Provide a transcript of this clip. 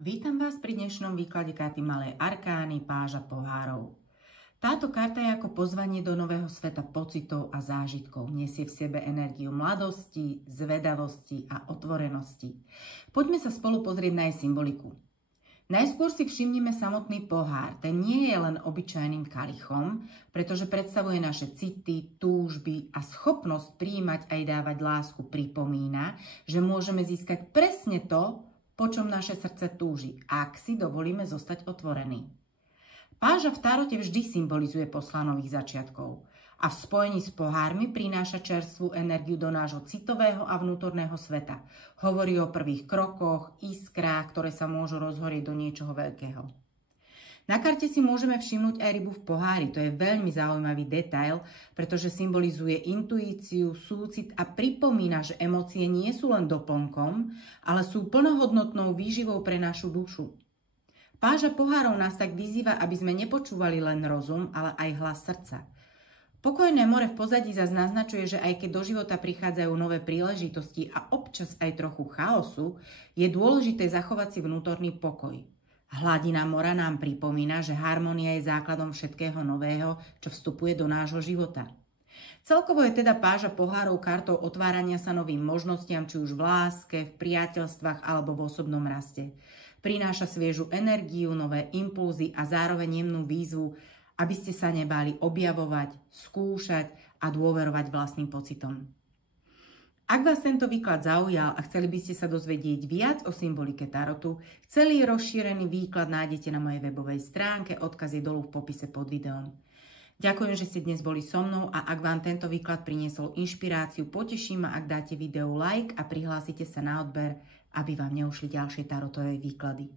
Vítam vás pri dnešnom výklade karty Malej arkány Páža pohárov. Táto karta je ako pozvanie do nového sveta pocitov a zážitkov. Nesie v sebe energiu mladosti, zvedavosti a otvorenosti. Poďme sa spolu pozrieť na jej symboliku. Najskôr si všimnime samotný pohár. Ten nie je len obyčajným kalichom, pretože predstavuje naše city, túžby a schopnosť prijímať aj dávať lásku pripomína, že môžeme získať presne to, po čom naše srdce túži, ak si dovolíme zostať otvorení. Páža v tarote vždy symbolizuje poslá nových začiatkov a v spojení s pohármi prináša čerstvú energiu do nášho citového a vnútorného sveta. Hovorí o prvých krokoch, iskrách, ktoré sa môžu rozhorieť do niečoho veľkého. Na karte si môžeme všimnúť aj rybu v pohári. To je veľmi zaujímavý detail, pretože symbolizuje intuíciu, súcit a pripomína, že emócie nie sú len doplnkom, ale sú plnohodnotnou výživou pre našu dušu. Páža pohárov nás tak vyzýva, aby sme nepočúvali len rozum, ale aj hlas srdca. Pokojné more v pozadí zase naznačuje, že aj keď do života prichádzajú nové príležitosti a občas aj trochu chaosu, je dôležité zachovať si vnútorný pokoj. Hladina mora nám pripomína, že harmónia je základom všetkého nového, čo vstupuje do nášho života. Celkovo je teda Páža pohárov kartou otvárania sa novým možnostiam, či už v láske, v priateľstvách alebo v osobnom raste. Prináša sviežu energiu, nové impulzy a zároveň jemnú výzvu, aby ste sa nebáli objavovať, skúšať a dôverovať vlastným pocitom. Ak vás tento výklad zaujal a chceli by ste sa dozvedieť viac o symbolike tarotu, celý rozšírený výklad nájdete na mojej webovej stránke, odkaz je dolu v popise pod videom. Ďakujem, že ste dnes boli so mnou a ak vám tento výklad priniesol inšpiráciu, poteší ma, ak dáte videu like a prihlásite sa na odber, aby vám neušli ďalšie tarotové výklady.